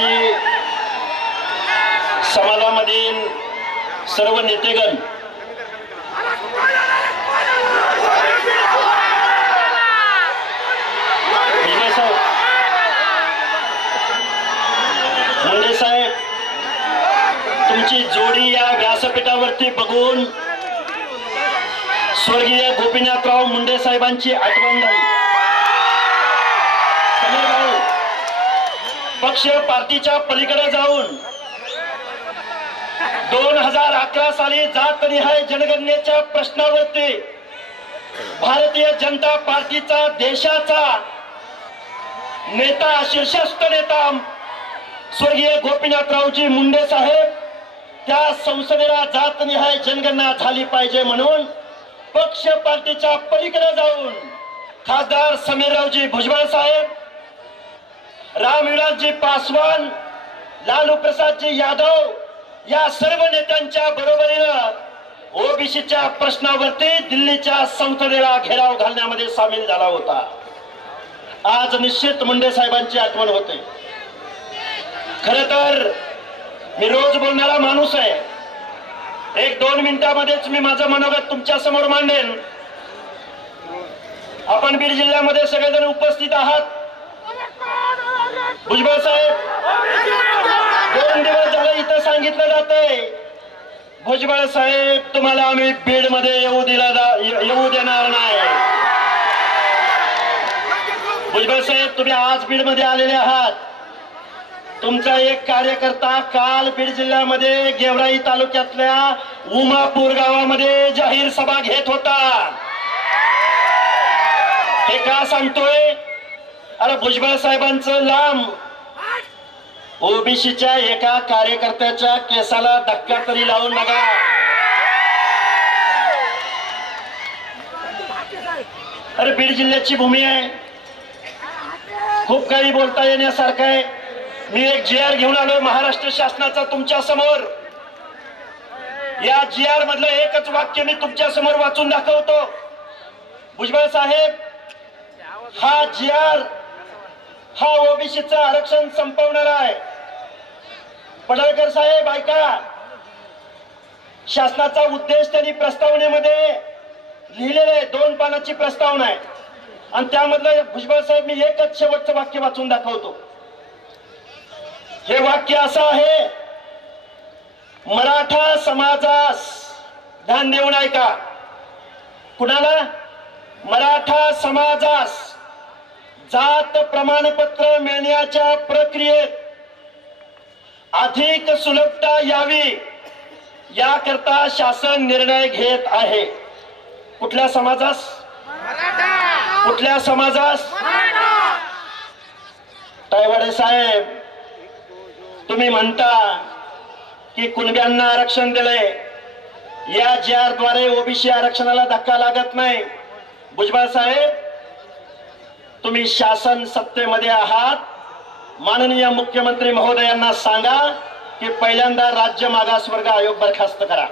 OBC समाजामधील सर्व नेतेगण साहेब मुंडे साहेब तुमची जोडी या व्यासपीठावरती बघून स्वर्गीय गोपीनाथराव मुंडे साहेबांची आठवण झाली. पक्ष पार्टीच्या पलीकडे जाऊन दोन हजार अकरा साली जात निहाय जनगणनेच्या प्रश्नावरती भारतीय जनता पार्टीचा देशाचा नेता शीर्षस्थ नेता स्वर्गीय गोपीनाथरावजी मुंडे साहेब त्या संसदेला जात निहाय जनगणना झाली पाहिजे म्हणून पक्ष पार्टीच्या पलीकडे जाऊन खासदार समीररावजी भुजबळ साहेब रामविलासजी पासवान लालू प्रसादजी यादव या सर्व नेत्यांच्या बरोबरीनं ओबीसीच्या प्रश्नावरती दिल्लीच्या संसदेला घेराव घालण्यामध्ये सामील झाला होता. आज निश्चित मुंडे साहेबांची आठवण होते. खर तर मी रोज बोलणारा माणूस आहे. एक दोन मिनिटामध्येच मी माझं मनोगत तुमच्यासमोर मांडेन. आपण बीड जिल्ह्यामध्ये सगळेजण उपस्थित आहात. भुजबळ साहेब दोन दिवस झालं इथं सांगितलं जातंय. भुजबळ साहेब तुम्हाला आम्ही बीडमध्ये येऊ दिला जा- येऊ देणार नाही. भुजबळ साहेब तुम्ही आज बीडमध्ये आलेले आहात. तुमचा एक कार्यकर्ता काल बीड जिल्ह्यामध्ये गेवराई तालुक्यातल्या उमापूर गावामध्ये जाहीर सभा घेत होता. हे का सांगतोय? अरे भुजबळ साहेबांचं लांब. ओबीसीच्या एका कार्यकर्त्याच्या केसाला धक्का तरी लावून बघा. अरे बीड जिल्ह्याची भूमी आहे. खूप काही बोलता येण्यासारखं आहे. मी एक जी आर घेऊन आलोय महाराष्ट्र शासनाचा तुमच्यासमोर. या जी आर मधलं एकच वाक्य मी तुमच्यासमोर वाचून दाखवतो. भुजबळ साहेब हा जी आर हा ओबीसीचं आरक्षण संपवणारा आहे. पडळकर साहेब ऐका. शासनाचा उद्देश त्यांनी प्रस्तावनेमध्ये लिहिलेले आहे दोन पानाची प्रस्तावना आहे. आणि त्यामधलं भुजबळ साहेब मी एकच शेवटचं वाक्य वाचून दाखवतो. हे वाक्य असं आहे मराठा समाजास ध्यान देऊन ऐका कुणाला? मराठा समाजास. जात प्रमाणपत्र मिळण्याच्या प्रक्रियेत अधिक सुलभता यावी याकरता शासन निर्णय घेत आहे. कुठल्या समाजास? कुठल्या समाजास? टायवाडे साहेब तुम्ही म्हणता की कुणब्यांना आरक्षण दिलंय. या जी आरद्वारे ओबीसी आरक्षणाला धक्का लागत नाही. भुजबळ साहेब तुम्ही शासन सत्तेमध्ये आहात. माननीय मुख्यमंत्री महोदयांना सांगा की पहिल्यांदा राज्य मागासवर्ग आयोग बरखास्त करा.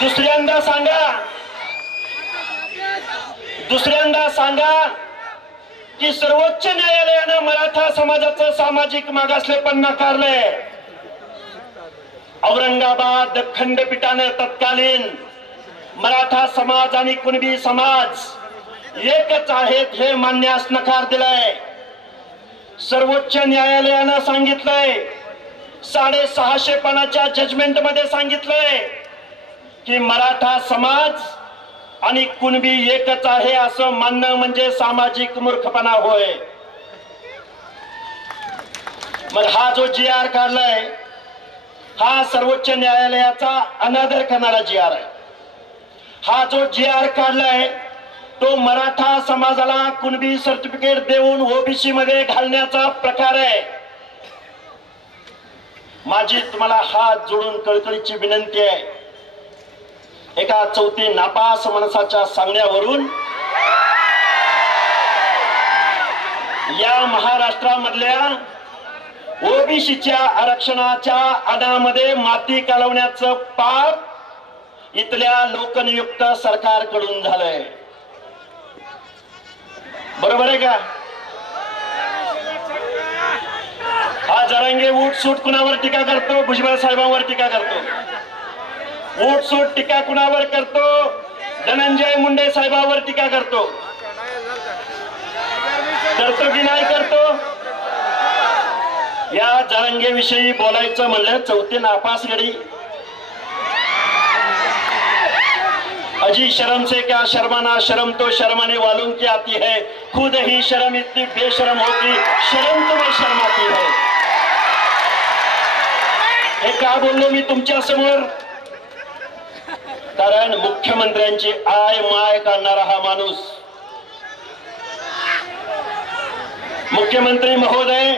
दुसऱ्यांदा सांगा. दुसऱ्यांदा सांगा की सर्वोच्च न्यायालयानं मराठा समाजाचं सामाजिक मागासलेपण नाकारलंय. औरंगाबाद खंडपीठानं तत्कालीन मराठा समाज आणि कुणबी समाज एकच आहेत हे मानण्यास नकार दिलाय. सर्वोच्च न्यायालयानं सांगितलंय साडेसहाशे पानाच्या जजमेंटमध्ये सांगितलंय की मराठा समाज आणि कुणबी एकच आहे असं मानणं म्हणजे सामाजिक मूर्खपणा होय. मग हा जो जी आर काढलाय हा सर्वोच्च न्यायालयाचा अनादर करणारा जी आर आहे. हा जो जी आर काढलाय तो मराठा समाजाला कुणबी सर्टिफिकेट देऊन ओबीसी मध्ये घालण्याचा प्रकार आहे. माझी तुम्हाला हात जोडून कळकळीची विनंती आहे. एका चौथी नापास माणसाच्या सांगण्यावरून या महाराष्ट्रामधल्या ओबीसीच्या आरक्षणाच्या अनामध्ये माती कालवण्याचं पाप इथल्या लोकनियुक्त सरकारकडून झालंय. बरोबर आहे का? जरांगे उठ सूट कुणावर टीका करतो? भुजबळ साहेबांवर टीका करतो. उठ सूट टीका कुणावर करतो? धनंजय मुंडे साहेबांवर टीका करतो. करतो की नाही करतो? या जरांगेविषयी बोलायचं म्हणलं चौथी नापास गडी अजी शर्म से क्या शर्माना शर्म तो शर्माने वालों की आती है। खुद ही शर्म इतनी बेशरम होती शर्म तुम्हें शर्माती है। हे का बोललो मी तुमच्यासमोर? कारण मुख्यमंत्र्यांची आय माय काढणारा हा माणूस. मुख्यमंत्री महोदय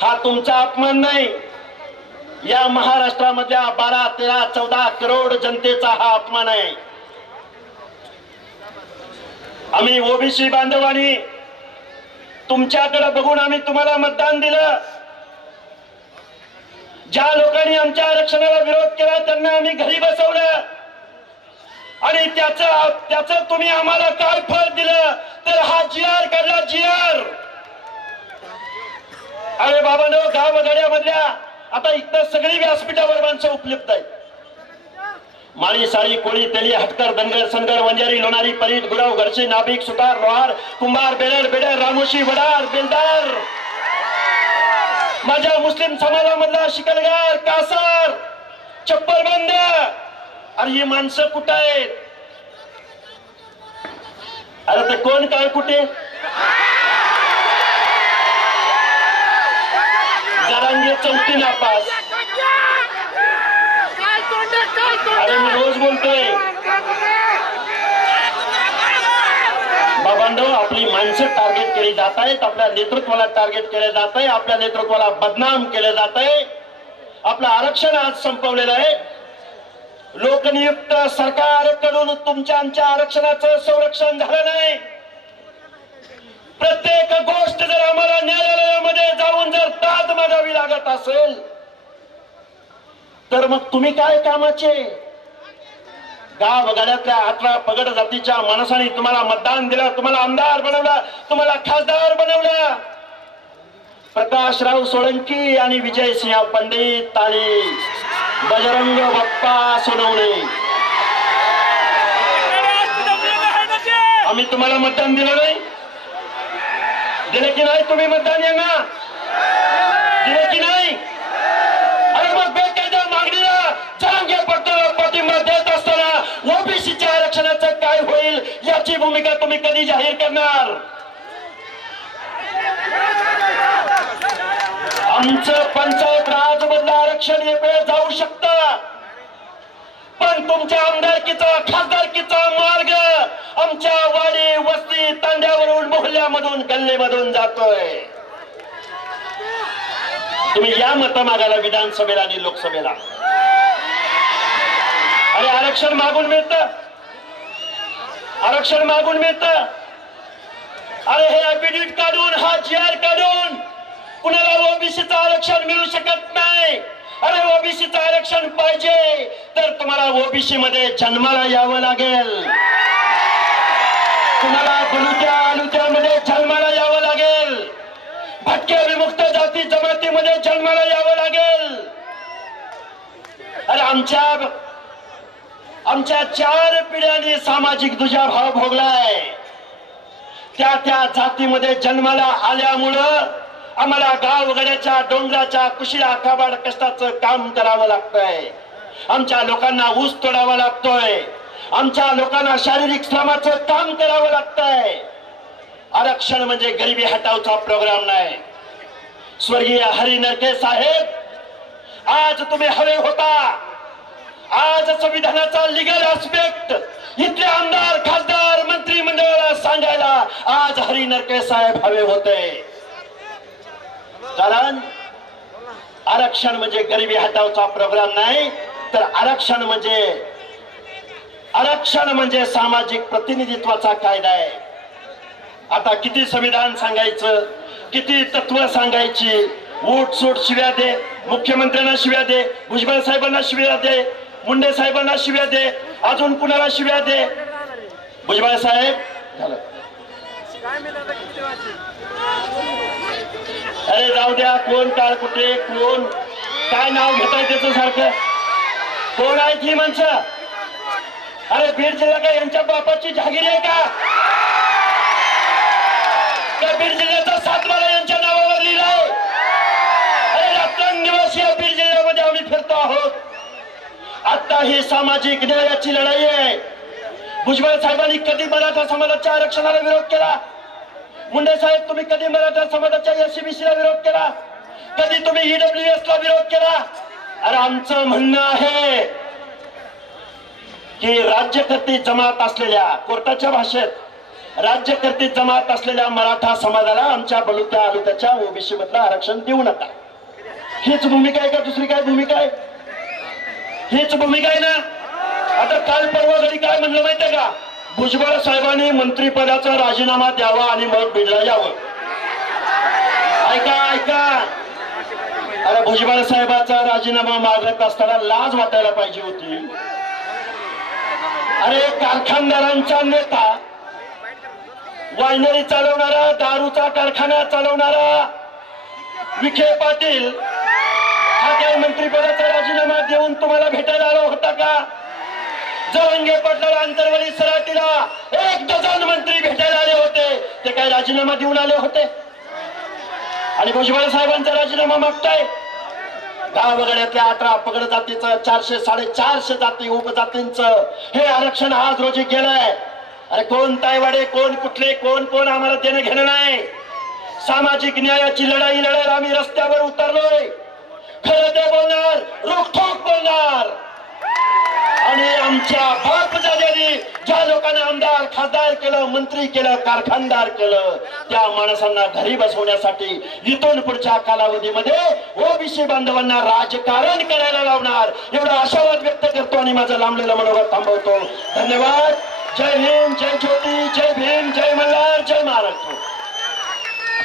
हा तुमचा अपमान नाही. या महाराष्ट्रामधल्या बारा तेरा चौदा करोड जनतेचा हा अपमान आहे. आम्ही ओबीसी बांधवांनी तुमच्याकडे बघून आम्ही तुम्हाला मतदान दिलं. ज्या लोकांनी आमच्या आरक्षणाला विरोध केला त्यांना आम्ही घरी बसवलं. आणि त्याच त्याच तुम्ही आम्हाला काय फळ दिलं तर हा जी आर काढला जी आर. अरे बाबा नो गाव गाड्यामधल्या आता इथं सगळी व्यासपीठावर माणसं उपलब्ध आहेत. माळी साळी कोळी तेली हटकर धनगर सनगर वंजारी लोणारी परीट गुराव घरशी नाभिक सुतार लोहार कुंभार बेडर बेडर रामोशी वडार बेलदार. माझ्या मुस्लिम समाजामधला शिकलगार कासार चप्पर बंद. अरे ही माणसं कुठं आहेत? अरे ते कोण काय कुठे? जरांगे चौथी पास अरे मी रोज बोलतोय. बाबांनो आपली माणसं टार्गेट केली जात आहेत आपल्या नेतृत्वाला टार्गेट केले जात आहे. आपल्या नेतृत्वाला बदनाम केले जात आहे. आपलं आरक्षण आज संपवलेलं आहे. लोकनियुक्त सरकारकडून तुमच्या आमच्या आरक्षणाचं संरक्षण झालं नाही. लागत असेल तर मग तुम्ही काय कामाचे? गाव गाड्यातल्या अठरा पगड जातीच्या माणसाने तुम्हाला मतदान दिलं तुम्हाला आमदार बनवला तुम्हाला खासदार बनवला. प्रकाशराव सोळंकी आणि विजयसिंह पंडित आणि बजरंग बाप्पा सोनवणे. आम्ही तुम्हाला मतदान दिलं नाही. दिलं की नाही तुम्ही मतदान यांना? दिले की नाही. अरे मग बेकायदा मागणीला जरांगे पट्टोला पाठिंबा देत असताना ओबीसीच्या आरक्षणाचं काय होईल याची भूमिका तुम्ही कधी जाहीर करणार? आमचं पंचायत राज मधलं आरक्षण एक वेळ जाऊ शकतं. पण तुमच्या आमदारकीचा खासदारकीचा मार्ग आमच्या वाडी वस्ती तांड्यावरून मोहल्ल्यामधून गल्लीमधून जातोय. तुम्ही या मत मागायला विधानसभेला आणि लोकसभेला. अरे आरक्षण मागून मिळत. आरक्षण मागून मिळत. अरे हे ऍफिडेविट काढून हा जी आर काढून कुणाला ओबीसीचं आरक्षण मिळू शकत नाही. अरे ओबीसीचं आरक्षण पाहिजे तर तुम्हाला ओबीसी मध्ये जन्माला यावं लागेल. तुम्हाला बलुत्या अलुत्यामध्ये जन्माला यावं लागेल. भटक्या विमुक्त जाती मध्ये जन्माला यावं लागेल. अरे आमच्या आमच्या चार पिढ्यांनी सामाजिक दुजाभाव भोगलाय. त्या त्या जातीमध्ये जन्माला आल्यामुळं आम्हाला गावगड्याच्या डोंगराच्या कुशीला काबाड कष्टाचं काम करावं लागतंय. आमच्या लोकांना ऊस तोडावा लागतोय. आमच्या लोकांना शारीरिक श्रमाचं काम करावं लागतंय. आरक्षण म्हणजे गरिबी हटावचा प्रोग्राम नाही. स्वर्गीय हरी नरके साहेब आज तुम्ही हवे होता. आज संविधानाचा लिगल आस्पेक्ट इथले आमदार खासदार मंत्रिमंडळाला सांगायला आज हरी नरके साहेब हवे होते. कारण आरक्षण म्हणजे गरिबी हटावचा प्रोग्राम नाही तर आरक्षण म्हणजे आरक्षण म्हणजे सामाजिक प्रतिनिधित्वाचा कायदा आहे. आता किती संविधान सांगायचं? किती तत्व सांगायची? उठ सूट शिव्या दे. मुख्यमंत्र्यांना शिव्या दे. भुजबळ साहेबांना शिव्या दे. मुंडे साहेबांना शिव्या दे. अजून कुणाला शिव्या दे? भुजबळ साहेब झालं. अरे जाऊ द्या कोण काळ कुठे कोण? काय नाव घेताय त्याचं सारखं? कोण आहेत ही माणसं? अरे बीड जिल्हा काय यांच्या बापाची जागीर आहे का? त्या बीड जिल्ह्याचा सातबारा यांच्या नावावर लिहिलाय अरे रत्नांग या बीड जिल्ह्यामध्ये आम्ही फिरतो आहोत. आता ही सामाजिक न्यायाची लढाई आहे. भुजबळ साहेबांनी कधी मराठा समाजाच्या आरक्षणाला विरोध केला? मुंडे साहेब तुम्ही कधी मराठा समाजाच्या एससीबीसी ला विरोध केला? कधी तुम्ही ईडब्ल्यू एस ला विरोध केला? अरे आमचं म्हणणं आहे की राज्यकर्ती जमात असलेल्या कोर्टाच्या भाषेत राज्यकर्ते जमात असलेल्या मराठा समाजाला आमच्या बलुत्या आलुत्याच्या ओबीसी मधलं आरक्षण देऊ नका. हीच भूमिका आहे का दुसरी काय भूमिका आहे? हीच भूमिका आहे ना? आता काल परवा घडी काय म्हणलं माहितीये का? भुजबळ साहेबांनी मंत्रीपदाचा राजीनामा द्यावा आणि मग बिडला यावं. ऐका ऐका. अरे भुजबळ साहेबाचा राजीनामा मागत असताना लाज वाटायला पाहिजे होती. अरे कारखानदारांचा नेता वायनरी चालवणारा दारूचा कारखाना चालवणारा विखे पाटील हा काय राजीनामा देऊन तुम्हाला भेटायला आला होता का? जवंगे पाटला अंतरवली सराटीला एक डझन मंत्री भेटायला आले होते. ते काय राजीनामा देऊन आले होते? आणि भुजबळ साहेबांचा राजीनामा मागताय? गाव वगैरेतल्या अठरा अपगड जातीचं चारशे साडेचारशे जाती उपजातींचं हे आरक्षण आज रोजी गेलंय. अरे कोण तायवाडे कोण कुठले कोण कोण आम्हाला देणं घेणं नाही? सामाजिक न्यायाची लढाई लढायला आम्ही रस्त्यावर उतरलोय. खरं ते बोलणार रोखोक बोलणार. आणि आमच्या बाप जाण्याने ज्या लोकांना आमदार खासदार केलं मंत्री केलं कारखानदार केलं त्या माणसांना घरी बसवण्यासाठी इथून पुढच्या कालावधीमध्ये ओबीसी बांधवांना राजकारण करायला लावणार. एवढा आशावाद व्यक्त करतो आणि माझं लांबलेलं मनोगत थांबवतो. धन्यवाद. जय हिंद जय ज्योती जय भीम जय मल्हार जय महाराष्ट्र।